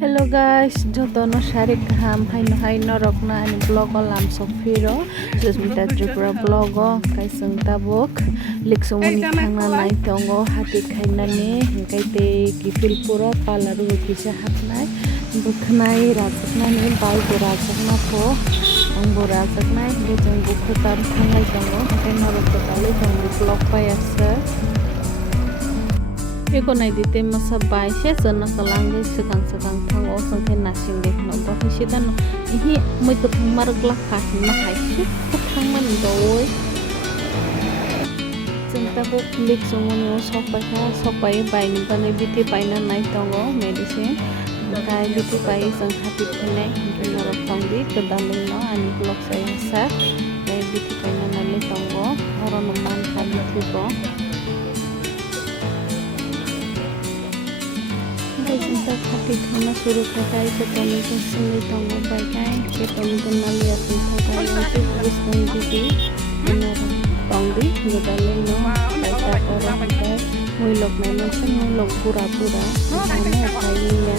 Hello guys, jotono sharik ham haino rokna ani blog lam sofiro susmita tripura blog kaisung tabok liksumoni khangna nai tongo hati khainani kaite kifil puro palaru kisa hatnai bukhnai rajaknai bai rajakna po angbo rajaknai bejong bukhutan thangai tongo haino rokta blog pai asa Eko nai dite masa bai se jana kalangai sekang thango sangke nasing dek no bo hisidan ihi moi to thangmar glak ka ma khai su thangman doi jenta bo klik songoni sopai bai ni bane biti paina nai tongo medicine kai biti pai sang hati phene norok tongdi kedaling no ani blok saya sa kai biti paina nai tongo oro no man kali thibo Kita hati kena suruh kakai ketemu kesini tongo bagai ketemu kenal lihat kakai nanti terus nanti benar tongdi gedaleng no baca orang kita mulok nanasan mulok pura-pura mana kayaknya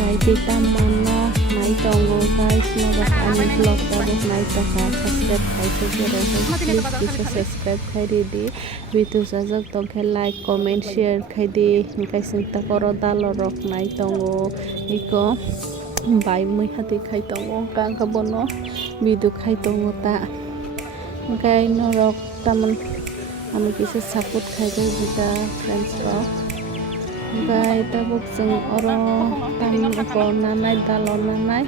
kai kita mana naik tongo guys naga ani blog terus naik taka subscribe kai segera please bisa subscribe kai di video sajak tongke like comment share kai di kai sinta koro dalo rok naik tongo iko bai mui hati kai tongo kang kabono video kai tongo ta kai norok taman ami bisa support kai kita friends ko Gai tabuk sing oro tamin ko nanay dalo nanay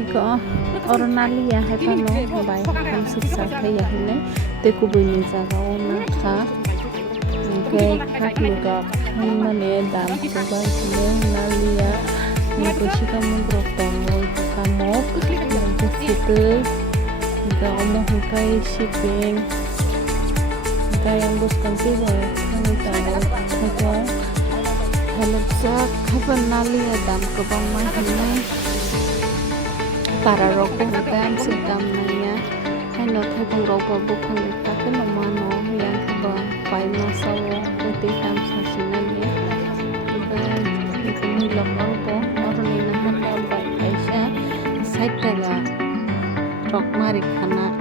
iko oro nali ya hepano bai ham siksa kaya hine te kubuni jaga ona kha gai kakluga mane dam kubai hine nali ya niko shika mundrok tongo kamok niko situ ika omo hukai shipping ika yang buskan tiba nani tongo Halapsak kapan nali adam kebang mahina para rokok hutan sedam nanya hanya kebang rokok bukan tapi nomano yang kebang pai masawo putih tam sasinannya dan itu milam rokok orang ini hanya bai Aisyah saya tega rok mari kana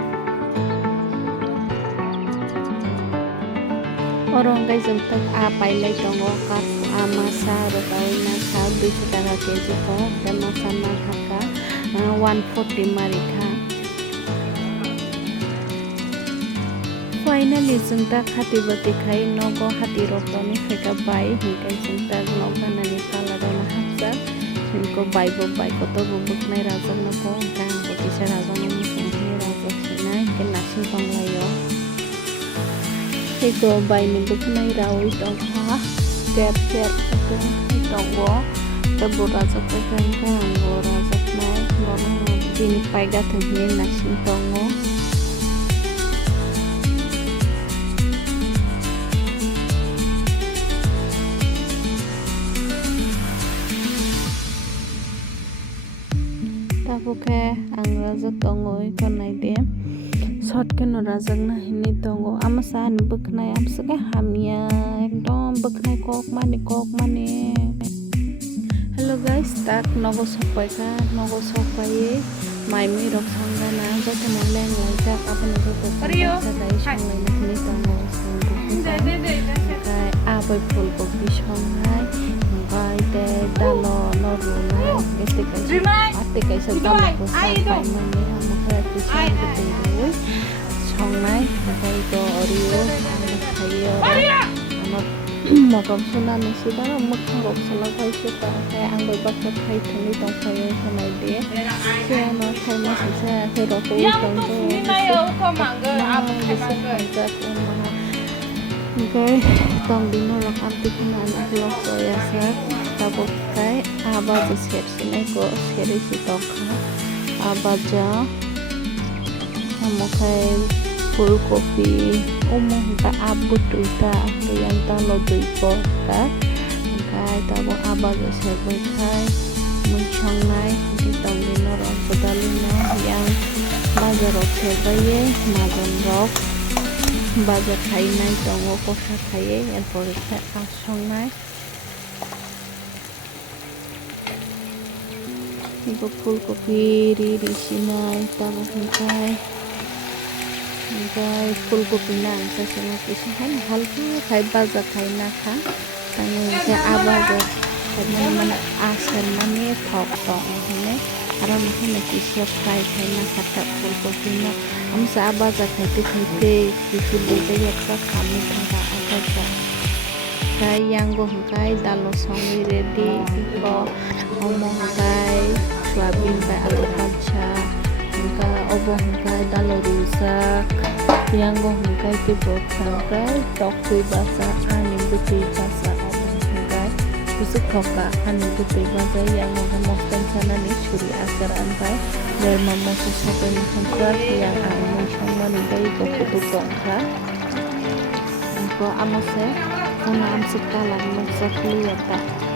orang guys untuk apa ilai tongo kar masa rotawina sa 200 taka keji ko dan masa mahaka 140 marika finally jungta khati bati khai nogo hati rotoni pheka bai hinkai jungta noga nani kala dana hapsa hinko bai bo bai koto bo buknai rajang nako kang botisa rajang ni sunghi rajak sinai ke nasin tonglayo Iko bai ni buknai rawi tongha Tiap-tiap tongo tebu rajak pegang anggo rajak naik ngono bini paiga tuhni nasin tongo tabuke ang rajak tongo ikon naide short ke no rajak na hini tongo amasa ni buknai amsake hamia ekdom buknai kok mane hello guys tak nogo sopai mai mi rok sangga na joto na leng laja kapan ko ko dai sangai na hini tongo kai abai phul ko bishongai kai te dalo no runai este kai ate kai sa dalo ko sa kai mane amaka kisah ko songai kai to orio kayo ano motom suna ni sida mukhang rok sala kai sita kai ang bakkat kai thani tong kai sanai de se no kai ma sa se ro ko tong ko nayo ko mangga ap kai mangga okay tong dino rok anti kana anak lok so ya sa tabok kai aba je ser sinai ko seri sitok abaja amokai ফুলকপি umumka abut uta yang talo duiko ta kai tabo abaga sebai kai munchang nai di tong dino rok sedalino yang bazar rok sebai magon rok bazar khai nai tongo kosa khai erpore khai asong nai Ibu fullkopi di sini taruh hingkai fullkopi nang saya kisihan hal kai baza kai nakha tangi ke abago mana asan mane thok thok hine aram hine kisya fry kai nakha ta fullkopi na amsa abaza khaite kisu dete yakka khamu thanga akha kai yango hingkai dalo songi ready iko omo hingkai soyabin bai alu bhaja hingkai obo hingkai dalo rujak yango hingkai tibo thangkai tokui basa ani butui basa obo hingkai busuk thoka ani butui basa yango mostan sanani churi akar ankai derma mosa sopen hingkai yang ani songmani bai bokutu tongka ko amase kuna amsika lang magsakli yata